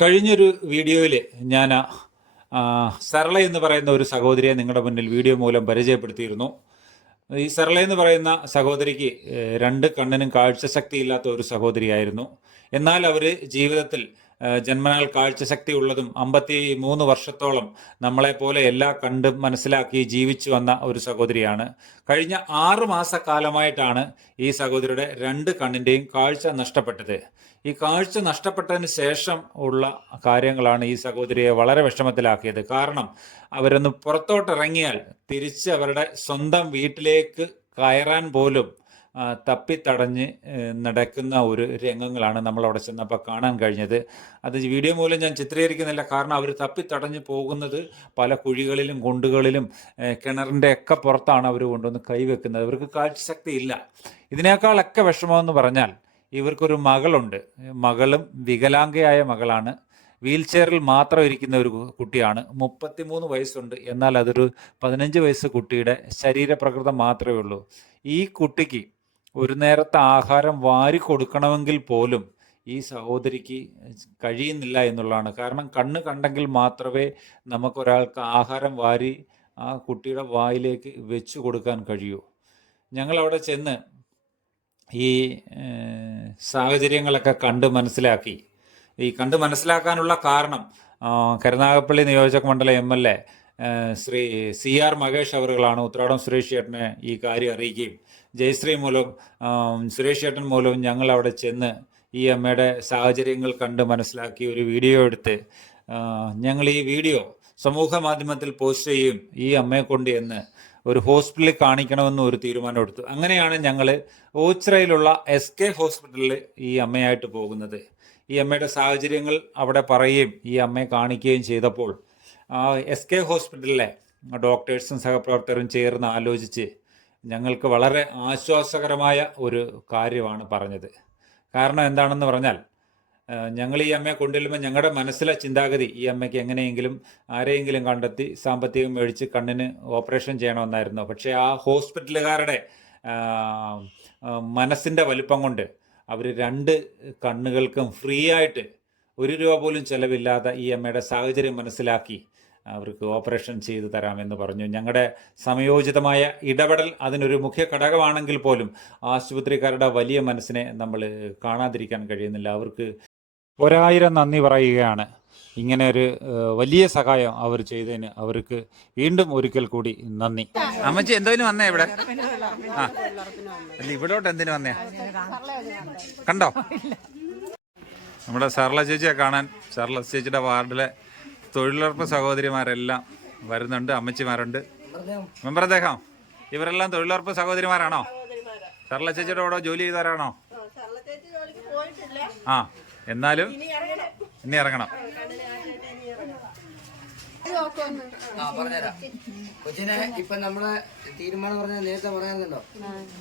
കഴിഞ്ഞൊരു വീഡിയോയിൽ ഞാൻ സരള എന്ന് പറയുന്ന ഒരു സഹോദരിയെ നിങ്ങളുടെ മുന്നിൽ വീഡിയോ മൂലം പരിചയപ്പെടുത്തിയിരുന്നു. ഈ സരള എന്ന് പറയുന്ന സഹോദരിക്ക് രണ്ട് കണ്ണിനും കാഴ്ചശക്തി ഇല്ലാത്ത ഒരു സഹോദരിയായിരുന്നു. എന്നാൽ അവർ ജീവിതത്തിൽ ജന്മനാൽ കാഴ്ചശക്തി ഉള്ളതും അമ്പത്തി മൂന്ന് വർഷത്തോളം നമ്മളെ പോലെ എല്ലാ കണ്ടും മനസ്സിലാക്കി ജീവിച്ചു വന്ന ഒരു സഹോദരിയാണ്. കഴിഞ്ഞ ആറ് മാസക്കാലമായിട്ടാണ് ഈ സഹോദരിയുടെ രണ്ട് കണ്ണിന്റെയും കാഴ്ച നഷ്ടപ്പെട്ടത്. ഈ കാഴ്ച നഷ്ടപ്പെട്ടതിന് ശേഷം ഉള്ള കാര്യങ്ങളാണ് ഈ സഹോദരിയെ വളരെ വിഷമത്തിലാക്കിയത്. കാരണം അവരൊന്ന് പുറത്തോട്ടിറങ്ങിയാൽ തിരിച്ച് അവരുടെ സ്വന്തം വീട്ടിലേക്ക് കയറാൻ പോലും തപ്പിത്തടഞ്ഞ് നടക്കുന്ന ഒരു രംഗങ്ങളാണ് നമ്മൾ അവിടെ ചെന്നപ്പോൾ കാണാൻ കഴിഞ്ഞത്. അത് വീഡിയോ മൂലം ഞാൻ ചിത്രീകരിക്കുന്നില്ല. കാരണം അവർ തപ്പിത്തടഞ്ഞ് പോകുന്നത് പല കുഴികളിലും കൊണ്ടുകളിലും കിണറിന്റെ ഒക്കെ പുറത്താണ് അവർ കൊണ്ടുവന്ന് കൈവെക്കുന്നത്. അവർക്ക് കാഴ്ചശക്തി ഇല്ല ഇതിനേക്കാളൊക്കെ വിഷമമെന്ന് പറഞ്ഞാൽ ഇവർക്കൊരു മകളുണ്ട്. മകളും വികലാംഗയായ മകളാണ്. വീൽ ചെയറിൽ മാത്രം ഇരിക്കുന്ന ഒരു കുട്ടിയാണ്. മുപ്പത്തിമൂന്ന് വയസ്സുണ്ട്. എന്നാൽ അതൊരു പതിനഞ്ച് വയസ്സ് കുട്ടിയുടെ ശരീരപ്രകൃതം മാത്രമേ ഉള്ളൂ. ഈ കുട്ടിക്ക് ഒരു നേരത്തെ ആഹാരം വാരി കൊടുക്കണമെങ്കിൽ പോലും ഈ സഹോദരിക്ക് കഴിയുന്നില്ല എന്നുള്ളതാണ്. കാരണം കണ്ണ് കണ്ടെങ്കിൽ മാത്രമേ നമുക്കൊരാൾക്ക് ആഹാരം വാരി ആ കുട്ടിയുടെ വായിലേക്ക് വെച്ചു കൊടുക്കാൻ കഴിയൂ. ഞങ്ങളവിടെ ചെന്ന് ഈ സാഹചര്യങ്ങളൊക്കെ കണ്ട് മനസ്സിലാക്കി. ഈ കണ്ട് മനസ്സിലാക്കാനുള്ള കാരണം കരുനാഗപ്പള്ളി നിയോജക മണ്ഡലം M L A Sri C R Mahesh അവറുകളാണ്. Uthradam Suresh ചേട്ടനെ ഈ കാര്യം അറിയിക്കുകയും ജയശ്രീ മൂലം സുരേഷ് ചേട്ടൻ മൂലവും ഞങ്ങൾ അവിടെ ചെന്ന് ഈ അമ്മയുടെ സാഹചര്യങ്ങൾ കണ്ട് മനസ്സിലാക്കി ഒരു വീഡിയോ എടുത്ത് ഞങ്ങൾ ഈ വീഡിയോ സമൂഹ മാധ്യമത്തിൽ പോസ്റ്റ് ചെയ്യും ഈ അമ്മയെ കൊണ്ട് എന്ന് ഒരു ഹോസ്പിറ്റലിൽ കാണിക്കണമെന്ന് ഒരു തീരുമാനം എടുത്തു. അങ്ങനെയാണ് ഞങ്ങൾ ഓച്ചിറയിലുള്ള എസ് കെ ഹോസ്പിറ്റലിൽ ഈ അമ്മയായിട്ട് പോകുന്നത്. ഈ അമ്മയുടെ സാഹചര്യങ്ങൾ അവിടെ പറയുകയും ഈ അമ്മയെ കാണിക്കുകയും ചെയ്തപ്പോൾ എസ് കെ ഹോസ്പിറ്റലിലെ ഡോക്ടേഴ്സും സഹപ്രവർത്തകരും ചേർന്ന് ആലോചിച്ച് ഞങ്ങൾക്ക് വളരെ ആശ്വാസകരമായ ഒരു കാര്യമാണ് പറഞ്ഞത്. കാരണം എന്താണെന്ന് പറഞ്ഞാൽ ഞങ്ങൾ ഈ അമ്മയെ കൊണ്ടുവരുമ്പോൾ ഞങ്ങളുടെ മനസ്സിലെ ചിന്താഗതി ഈ അമ്മയ്ക്ക് എങ്ങനെയെങ്കിലും ആരെയെങ്കിലും കണ്ടെത്തി സാമ്പത്തികം മേടിച്ച് കണ്ണിന് ഓപ്പറേഷൻ ചെയ്യണമെന്നായിരുന്നു. പക്ഷേ ആ ഹോസ്പിറ്റലുകാരുടെ മനസ്സിന്റെ വലിപ്പം കൊണ്ട് അവർ രണ്ട് കണ്ണുകൾക്കും ഫ്രീ ആയിട്ട് ഒരു രൂപ പോലും ചിലവില്ലാതെ ഈ അമ്മയുടെ സാഹചര്യം മനസ്സിലാക്കി അവർക്ക് ഓപ്പറേഷൻ ചെയ്തു തരാമെന്ന് പറഞ്ഞു. ഞങ്ങളുടെ സമയോചിതമായ ഇടപെടൽ അതിനൊരു മുഖ്യ ഘടകമാണെങ്കിൽ പോലും ആശുപത്രിക്കാരുടെ വലിയ മനസ്സിനെ നമ്മൾ കാണാതിരിക്കാൻ കഴിയുന്നില്ല. അവർക്ക് ഒരായിരം നന്ദി പറയുകയാണ്. ഇങ്ങനെ ഒരു വലിയ സഹായം അവർ ചെയ്തതിന് അവർക്ക് വീണ്ടും ഒരിക്കൽ കൂടി നന്ദി. അമ്മച്ചി എന്തോലും വന്നേ ഇവിടെ? ആ. അല്ല ഇവിടോട്ട് എന്തിനു വന്നേ? കണ്ടോ? നമ്മുടെ സർല ചേച്ചിയെ കാണാൻ സർല ചേച്ചിയുടെ വാർഡിലെ തൊഴിലുറപ്പ് സഹോദരിമാരെല്ലാം വരുന്നുണ്ട് അമ്മച്ചിമാരുണ്ട്. മെമ്പർ അദ്ദേഹം ഇവരെല്ലാം തൊഴിലുറപ്പ് സഹോദരിമാരാണോ? സർല ചേച്ചിയുടെ കൂടെ ജോലി ചെയ്തവരാണോ? ആ എന്നാലും ഇനി ഇറങ്ങണം. ആ കൊച്ചിനെ ഇപ്പൊ നമ്മളെ തീരുമാനം പറഞ്ഞ നേരത്തെ പറയാറുണ്ടോ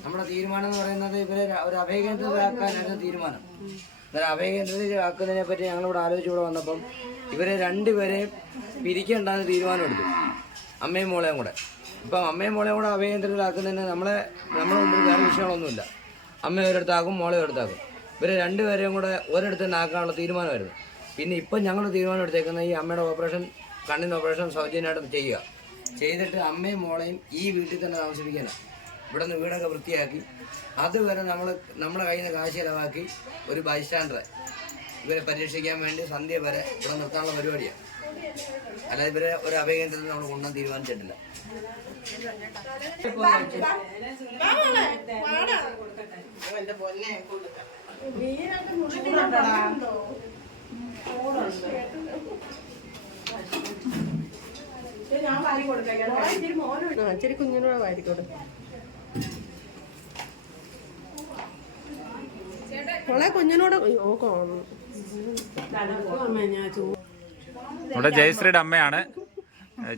നമ്മുടെ തീരുമാനം എന്ന് പറയുന്നത് ഇവരെ ഒരു അഭയകേന്ദ്രമാക്കാനായിരുന്നു തീരുമാനം. ഒരു ആക്കുന്നതിനെ പറ്റി ഞങ്ങളിവിടെ ആലോചിച്ച് ഇവിടെ വന്നപ്പം ഇവരെ രണ്ടുപേരെയും പിരിക്കേണ്ടെന്ന് തീരുമാനം എടുത്തു അമ്മയും മോളെയും കൂടെ. ഇപ്പം അമ്മയും മോളെയും കൂടെ അഭയകേന്ദ്രത്തിലാക്കുന്നതിന് നമ്മളെ നമ്മുടെ മുമ്പിൽ വേറെ വിഷയങ്ങളൊന്നുമില്ല. അമ്മ ഒരിടത്താക്കും മോളെ ഒരിടത്താക്കും ഇവരെ രണ്ടുപേരെയും കൂടെ ഒരിടത്ത് ആക്കാനുള്ള തീരുമാനമായിരുന്നു. പിന്നെ ഇപ്പം ഞങ്ങൾ തീരുമാനം എടുത്തേക്കുന്നത് ഈ അമ്മയുടെ ഓപ്പറേഷൻ കണ്ണിന്റെ ഓപ്പറേഷൻ സൗജന്യമായിട്ട് ചെയ്യുക. ചെയ്തിട്ട് അമ്മയും മോളെയും ഈ വീട്ടിൽ തന്നെ താമസിപ്പിക്കാനാണ്. ഇവിടെ നിന്ന് വീടൊക്കെ വൃത്തിയാക്കി. അതുവരെ നമ്മൾ നമ്മുടെ കയ്യിൽ നിന്ന് കാശ് ചിലവാക്കി ഒരു ബൈസ്റ്റാൻഡറെ ഇവരെ പരീക്ഷിക്കാൻ വേണ്ടി സന്ധ്യ വരെ ഇവിടെ നിർത്താനുള്ള പരിപാടിയാണ് അല്ലാതെ ഇവരെ ഒരു അഭയകേന്ദ്രത്തിൽ നമ്മൾ കൊണ്ടുവന്ന് തീരുമാനിച്ചിട്ടില്ല. ഇച്ചിരി കുഞ്ഞിനോട് വാരി കൊടുക്കാം. മോളെ കുഞ്ഞിനോട് ഇവിടെ ജയശ്രീയുടെ അമ്മയാണ്.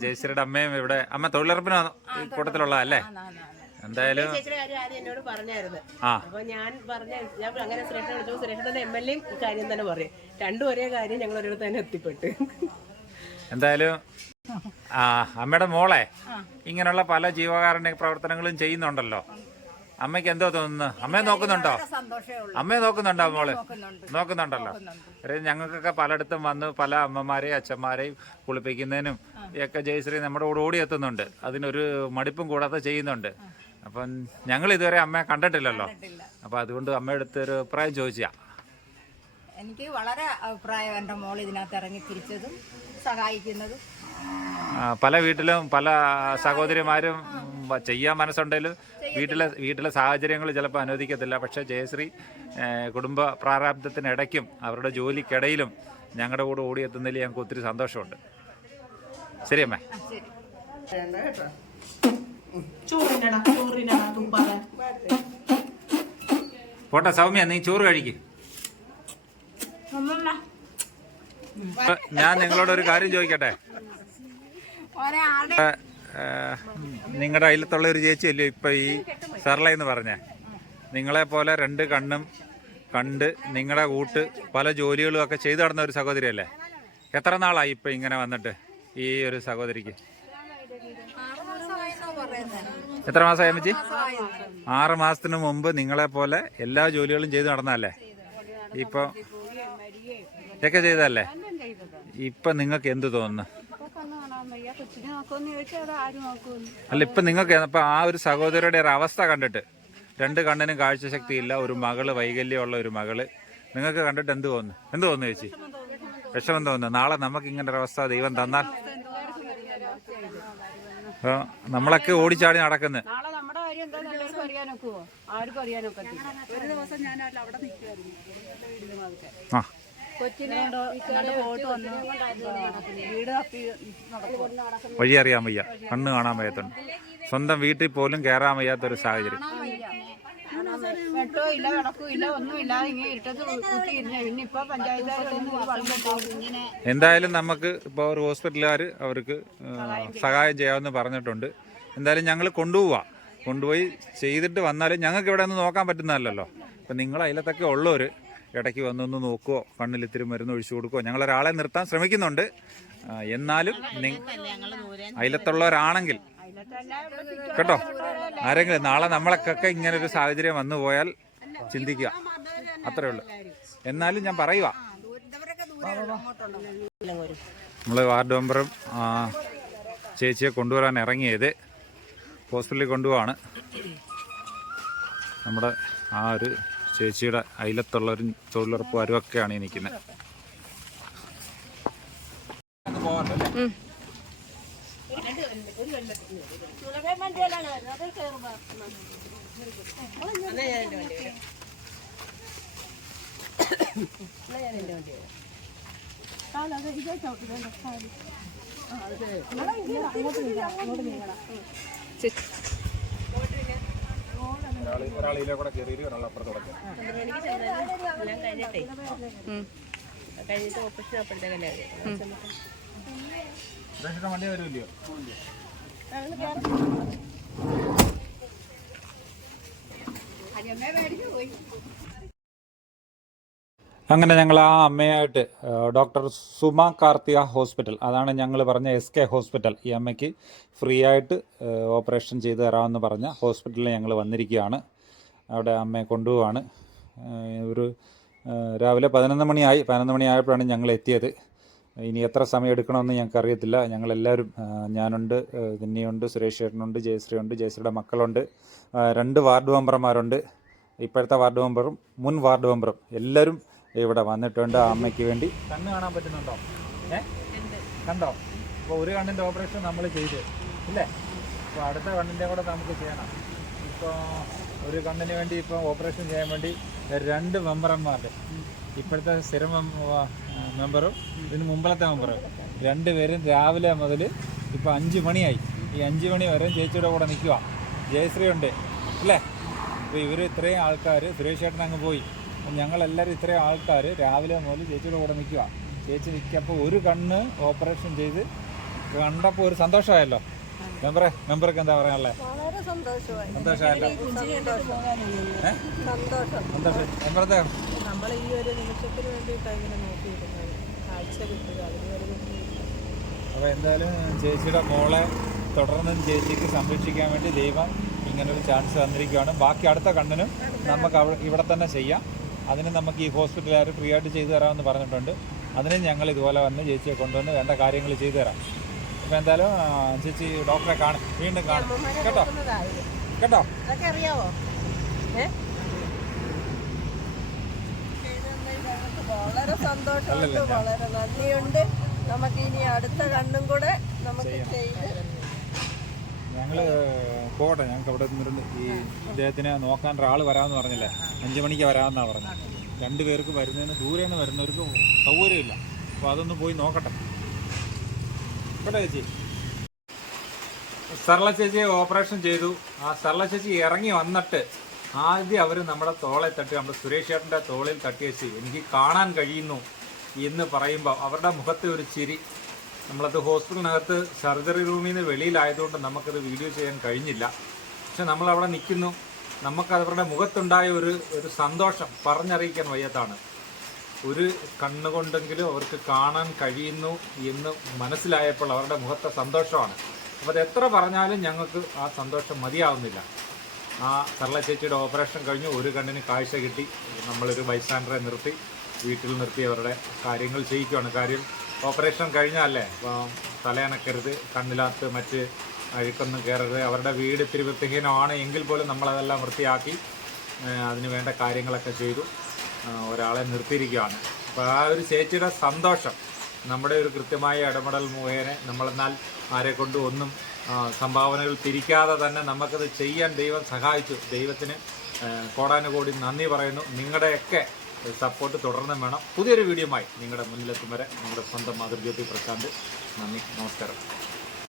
ജയശ്രീയുടെ അമ്മയും ഇവിടെ അമ്മ തൊഴിലുറപ്പിന് വന്നു. ഈ കൂട്ടത്തിലുള്ള അല്ലേ? എന്തായാലും ചേച്ചിയുടെ കാര്യം ആദ്യം എന്നോട് പറഞ്ഞായിരുന്നു. അപ്പൊ ഞാൻ പറഞ്ഞ ഞാൻ അങ്ങനെ സുരേഷിനെ വിളിച്ചു സുരേഷിന്റെ എം എൽ എയും കാര്യം തന്നെ പറയും. രണ്ടും ഒരേ കാര്യം ഞങ്ങൾ ഒരിടത്ത് തന്നെ എത്തിപ്പെട്ടു. എന്തായാലും ആ അമ്മയുടെ മോളെ ഇങ്ങനെയുള്ള പല ജീവകാരുണ്യ പ്രവർത്തനങ്ങളും ചെയ്യുന്നുണ്ടല്ലോ. അമ്മയ്ക്ക് എന്തോ തോന്നുന്നു. അമ്മയെ നോക്കുന്നുണ്ടോ? അമ്മയെ നോക്കുന്നുണ്ടോ മോൾ? നോക്കുന്നുണ്ട്. നോക്കുന്നുണ്ടല്ലോ. ഞങ്ങൾക്കൊക്കെ പലയിടത്തും വന്ന് പല അമ്മമാരെയും അച്ഛന്മാരെയും കുളിപ്പിക്കുന്നതിനും ഒക്കെ ജയശ്രീ നമ്മുടെ കൂടെ ഓടി എത്തുന്നുണ്ട്. അതിനൊരു മടിപ്പും കൂടാതെ ചെയ്യുന്നുണ്ട്. അപ്പം ഞങ്ങൾ ഇതുവരെ അമ്മയെ കണ്ടിട്ടില്ലല്ലോ. അപ്പം അതുകൊണ്ട് അമ്മയുടെ അടുത്ത് ഒരു അഭിപ്രായം ചോദിച്ചാ. എനിക്ക് വളരെ അഭിപ്രായം എന്റെ മോൾ ഇതിനകത്ത് ഇറങ്ങി തിരിച്ചതും സഹായിക്കുന്നതും പല വീട്ടിലും പല സഹോദരിമാരും ചെയ്യാൻ മനസ്സുണ്ടെങ്കിലും വീട്ടിലെ വീട്ടിലെ സാഹചര്യങ്ങൾ ചിലപ്പോൾ അനുവദിക്കത്തില്ല. പക്ഷേ ജയശ്രീ കുടുംബ പ്രാരാബ്ദത്തിനിടയ്ക്കും അവരുടെ ജോലിക്കിടയിലും ഞങ്ങളുടെ കൂടെ ഓടിയെത്തുന്നതിൽ ഞങ്ങൾക്ക് ഒത്തിരി സന്തോഷമുണ്ട്. ശരി അമ്മേ. പോട്ടെ സൗമ്യ നീ ചോറ് കഴിക്കും. ഞാൻ നിങ്ങളോട് ഒരു കാര്യം ചോദിക്കട്ടെ? നിങ്ങളുടെ അയലത്തുള്ള ഒരു ചേച്ചി അല്ലേ ഇപ്പൊ ഈ സർല എന്ന് പറഞ്ഞ? നിങ്ങളെ പോലെ രണ്ട് കണ്ണും കണ്ട് നിങ്ങളുടെ കൂട്ട് പല ജോലികളും ഒക്കെ ചെയ്തു നടന്ന ഒരു സഹോദരിയല്ലേ? എത്ര നാളായി ഇപ്പൊ ഇങ്ങനെ വന്നിട്ട് ഈ ഒരു സഹോദരിക്ക്? എത്ര മാസമായി അമ്മച്ചി? ആറ് മാസത്തിന് മുമ്പ് നിങ്ങളെ പോലെ എല്ലാ ജോലികളും ചെയ്തു നടന്നല്ലേ ഇപ്പൊ ഒക്കെ ചെയ്തല്ലേ ഇപ്പൊ നിങ്ങൾക്ക് എന്ത് തോന്നുന്നു? അല്ല ഇപ്പൊ നിങ്ങൾക്ക് അപ്പൊ ആ ഒരു സഹോദരിയുടെ ഒരു അവസ്ഥ കണ്ടിട്ട് രണ്ട് കണ്ണിനും കാഴ്ചശക്തിയില്ല ഒരു മകൾ വൈകല്യമുള്ള ഒരു മകൾ. നിങ്ങൾക്ക് കണ്ടിട്ട് എന്ത് തോന്നുന്നു? എന്ത് തോന്നുന്നു ചേച്ചി? വിഷമം തോന്നുന്നു. നാളെ നമുക്ക് ഇങ്ങനെ ഒരു അവസ്ഥ ദൈവം തന്നാൽ. അപ്പൊ നമ്മളൊക്കെ ഓടിച്ചാടി നടക്കുന്നത് നാളെ നമ്മുടെ കാര്യം എന്താന്ന് എല്ലാവർക്കും അറിയാനൊക്കുവോ ആർക്കും അറിയാനൊക്കത്തില്ല ഒരു ദിവസം ഞാൻ അവിടെ നിൽക്കുമായിരുന്നു ആ. കൊച്ചിനെ ഇക്കാലെ പോയിട്ട് വന്ന് വീട് തപ്പി നടക്കുമോ വഴി അറിയാൻ വയ്യ. കണ്ണ് കാണാൻ വയ്യാത്തുണ്ട്. സ്വന്തം വീട്ടിൽ പോലും കയറാൻ വയ്യാത്തൊരു സാഹചര്യം. വെട്ടോ ഇല്ല വിളക്കും ഇല്ല ഒന്നും ഇല്ലാതെ ഇങ്ങനെ ഇരുട്ടത്ത് കുത്തി ഇരുന്ന പിന്നെ ഇപ്പൊ പഞ്ചായത്തുകാരൊന്നും ഒരു വളം ഇങ്ങനെ എന്തായാലും നമുക്ക് ഇപ്പോൾ ഒരു ഹോസ്പിറ്റലുകാർ അവർക്ക് സഹായം ചെയ്യാമെന്ന് പറഞ്ഞിട്ടുണ്ട്. എന്തായാലും ഞങ്ങൾ കൊണ്ടുപോവാ. കൊണ്ടുപോയി ചെയ്തിട്ട് വന്നാലും ഞങ്ങൾക്ക് ഇവിടെ ഒന്ന് നോക്കാൻ പറ്റുന്നതല്ലല്ലോ. അപ്പം നിങ്ങൾ അതിലത്തൊക്കെ ഉള്ളവർ ഇടയ്ക്ക് വന്നൊന്ന് നോക്കുവോ? കണ്ണിൽ ഇത്തിരി മരുന്ന് ഒഴിച്ചു കൊടുക്കുവോ? ഞങ്ങളൊരാളെ നിർത്താൻ ശ്രമിക്കുന്നുണ്ട്. എന്നാലും അയലത്തുള്ളവരാണെങ്കിൽ. കേട്ടോ? ആരെങ്കിലും നാളെ നമ്മളൊക്കെ ഇങ്ങനെ ഒരു സാഹചര്യം വന്നു പോയാൽ ചിന്തിക്കുക. അത്രേ ഉള്ളൂ. എന്നാലും ഞാൻ പറയുക നമ്മൾ വാർഡ് മെമ്പറും ചേച്ചിയെ കൊണ്ടുവരാൻ ഇറങ്ങിയത് ഹോസ്പിറ്റലിൽ കൊണ്ടുപോവാണ്. നമ്മുടെ ആ ഒരു ചേച്ചിയുടെ അയലത്തുള്ളവരും തൊഴിലുറപ്പുകാരും ഒക്കെയാണ് ഈ അതെ വണ്ടി വരാം. പന്ത്രണ്ട് മണിക്ക് ചെന്നാൽ എല്ലാം കഴിഞ്ഞിട്ടേ. കഴിഞ്ഞിട്ട് ഓപ്പറേഷൻ അപ്പോഴത്തേക്കല്ലേ വണ്ടി വരുമല്ലോ അരിയമ്മേ മേടിച്ചു പോയി. അങ്ങനെ ഞങ്ങൾ ആ അമ്മയായിട്ട് ഡോക്ടർ സുമ കാർത്തിക ഹോസ്പിറ്റൽ അതാണ് ഞങ്ങൾ പറഞ്ഞ എസ് കെ ഹോസ്പിറ്റൽ. ഈ അമ്മയ്ക്ക് ഫ്രീ ആയിട്ട് ഓപ്പറേഷൻ ചെയ്ത് തരാമെന്ന് പറഞ്ഞ ഹോസ്പിറ്റലിൽ ഞങ്ങൾ വന്നിരിക്കുകയാണ്. അവിടെ അമ്മയെ കൊണ്ടുപോവാണ്. ഒരു രാവിലെ പതിനൊന്ന് മണിയായി. പതിനൊന്ന് മണിയായപ്പോഴാണ് ഞങ്ങൾ എത്തിയത്. ഇനി എത്ര സമയം എടുക്കണമെന്ന് ഞങ്ങൾക്ക് അറിയത്തില്ല. ഞങ്ങളെല്ലാവരും ഞാനുണ്ട് ദിന്നിയുണ്ട് സുരേഷ് ചേട്ടനുണ്ട് ജയശ്രീ ഉണ്ട് ജയശ്രീയുടെ മക്കളുണ്ട് രണ്ട് വാർഡ് മെമ്പർമാരുണ്ട്. ഇപ്പോഴത്തെ വാർഡ് മെമ്പറും മുൻ വാർഡ് മെമ്പറും. എല്ലാവരും ഇവിടെ വന്നിട്ടുണ്ട് ആ അമ്മയ്ക്ക് വേണ്ടി. കണ്ണ് കാണാൻ പറ്റുന്നുണ്ടോ? ഏ? കണ്ടോ? അപ്പോൾ ഒരു കണ്ണിന്റെ ഓപ്പറേഷൻ നമ്മൾ ചെയ്ത്. ഇല്ലേ? അപ്പോൾ അടുത്ത കണ്ണിന്റെ കൂടെ നമുക്ക് ചെയ്യണം. ഇപ്പോൾ ഒരു കണ്ണിന് വേണ്ടി ഇപ്പോൾ ഓപ്പറേഷൻ ചെയ്യാൻ വേണ്ടി രണ്ട് മെമ്പർമാരുടെ ഇപ്പോഴത്തെ സ്ഥിരം മെമ്പറും ഇതിന് മുമ്പിലത്തെ മെമ്പറും. രണ്ടുപേരും രാവിലെ മുതൽ ഇപ്പോൾ അഞ്ച് മണിയായി. ഈ അഞ്ച് മണി വരെ ചേച്ചിയുടെ കൂടെ നിൽക്കുക ജയശ്രീ ഉണ്ട്. അല്ലേ അപ്പോൾ ഇവർ ഇത്രയും ആൾക്കാർ സുരേഷ് ചേട്ടൻ അങ്ങ് പോയി. ഞങ്ങളെല്ലാവരും ഇത്രയും ആൾക്കാർ രാവിലെ മുതൽ ചേച്ചിയുടെ കൂടെ നിൽക്കുക. ചേച്ചി നിൽക്കപ്പോൾ ഒരു കണ്ണ് ഓപ്പറേഷൻ ചെയ്ത് കണ്ടപ്പോൾ ഒരു സന്തോഷമായല്ലോ. മെമ്പറെ മെമ്പർക്ക് എന്താ പറയാനുള്ളത് വളരെ സന്തോഷമായി. സന്തോഷമായല്ലോ? സന്തോഷം. മെമ്പറത്തെ നമ്മൾ ഈ ഒരു നിമിഷത്തിന് വേണ്ടിയിട്ടാണ് ഇങ്ങനെ നോക്കിയിരുന്നത് കാഴ്ച കിട്ടുക അതിന് ഒരു അപ്പോൾ എന്തായാലും ചേച്ചിയുടെ മോളെ തുടർന്നും ചേച്ചിക്ക് സംരക്ഷിക്കാൻ വേണ്ടി ദൈവം ഇങ്ങനെ ഇങ്ങനെ ഒരു ചാൻസ് തന്നിരിക്കുകയാണ്. ബാക്കി അടുത്ത കണ്ണിനും നമുക്ക് അവിടെ ഇവിടെ തന്നെ ചെയ്യാം. അതിന് നമുക്ക് ഈ ഹോസ്പിറ്റലുകാർ ഫ്രീ ആയിട്ട് ചെയ്തു തരാമെന്ന് പറഞ്ഞിട്ടുണ്ട്. അതിന് ഞങ്ങൾ ഇതുപോലെ വന്ന് ചേച്ചിയെ കൊണ്ടുവന്ന് വേണ്ട കാര്യങ്ങൾ ചെയ്തു തരാം. അപ്പോൾ എന്തായാലും ചേച്ചി ഡോക്ടറെ കാണും. വീണ്ടും കാണും. കേട്ടോ? കേട്ടോ? അറിയാവോ? വളരെ സന്തോഷമുണ്ട് വളരെ നന്ദിയുണ്ട്. നമുക്ക് ഇനി അടുത്ത കണ്ണും കൂടെ നമുക്ക് ചെയ്ത് ഞങ്ങൾ പോകട്ടെ ഞങ്ങൾക്ക് അവിടെ നിന്നിരുന്ന് ഈ ഇദ്ദേഹത്തിനെ നോക്കാൻ ഒരാൾ വരാമെന്ന് പറഞ്ഞില്ലേ? അഞ്ച് മണിക്ക് വരാമെന്നാണ് പറഞ്ഞത്. രണ്ട് പേർക്ക് വരുന്നതിന് ദൂരെ വരുന്നവർക്ക് സൗകര്യമില്ല. അപ്പോൾ അതൊന്ന് പോയി നോക്കട്ടെ. കേട്ടോ ചേച്ചി? സർള ചേച്ചിയെ ഓപ്പറേഷൻ ചെയ്തു. ആ സർള ചേച്ചി ഇറങ്ങി വന്നിട്ട് ആദ്യം അവർ നമ്മുടെ തോളെ തട്ടി നമ്മുടെ സുരേഷ് ചേട്ടന്റെ തോളിൽ തട്ടി വെച്ച് എനിക്ക് കാണാൻ കഴിയുന്നു എന്ന് പറയുമ്പോൾ അവരുടെ മുഖത്തെ ഒരു ചിരി നമ്മളത് ഹോസ്പിറ്റലിനകത്ത് സർജറി റൂമിൽ നിന്ന് വെളിയിലായതുകൊണ്ട് നമുക്കത് വീഡിയോ ചെയ്യാൻ കഴിഞ്ഞില്ല. പക്ഷെ നമ്മളവിടെ നിൽക്കുന്നു. നമുക്ക് അവരുടെ മുഖത്തുണ്ടായ ഒരു ഒരു സന്തോഷം പറഞ്ഞറിയിക്കാൻ വയ്യാത്താണ് ഒരു കണ്ണുകൊണ്ടെങ്കിലും അവർക്ക് കാണാൻ കഴിയുന്നു എന്ന് മനസ്സിലായപ്പോൾ അവരുടെ മുഖത്തെ സന്തോഷമാണ്. അപ്പോൾ അത് എത്ര പറഞ്ഞാലും ഞങ്ങൾക്ക് ആ സന്തോഷം മതിയാവുന്നില്ല. ആ സർല ചേച്ചിയുടെ ഓപ്പറേഷൻ കഴിഞ്ഞു. ഒരു കണ്ണിന് കാഴ്ച കിട്ടി. നമ്മളൊരു ബൈസ്റ്റാൻഡറെ നിർത്തി വീട്ടിൽ നിർത്തി അവരുടെ കാര്യങ്ങൾ ചെയ്യിക്കുകയാണ് കാര്യം ഓപ്പറേഷൻ കഴിഞ്ഞാലേ ഇപ്പം തലയണക്കരുത് കണ്ണിലാത്ത് മറ്റ് അഴുക്കൊന്നും കയറരുത്. അവരുടെ വീട് ഇത്തിരി വൃത്തിഹീനമാണ് എങ്കിൽ പോലും നമ്മളതെല്ലാം വൃത്തിയാക്കി അതിന് വേണ്ട കാര്യങ്ങളൊക്കെ ചെയ്തു ഒരാളെ നിർത്തിയിരിക്കുകയാണ്. അപ്പോൾ ആ ഒരു ചേച്ചിയുടെ സന്തോഷം നമ്മുടെ ഒരു കൃത്യമായ ഇടപെടൽ മുഖേന നമ്മളെന്നാൽ ആരെ കൊണ്ടും ഒന്നും സംഭാവനകൾ തിരിക്കാതെ തന്നെ നമുക്കത് ചെയ്യാൻ ദൈവം സഹായിച്ചു. ദൈവത്തിന് കോടാനുകോടി നന്ദി പറയുന്നു. നിങ്ങളുടെയൊക്കെ സപ്പോർട്ട് തുടർന്നും വേണം. പുതിയൊരു വീഡിയോയുമായി നിങ്ങളുടെ മുന്നിലെത്തും വരെ നിങ്ങളുടെ സ്വന്തം മാതൃജ്യോതി പ്രശാന്ത്. നന്ദി നമസ്കാരം.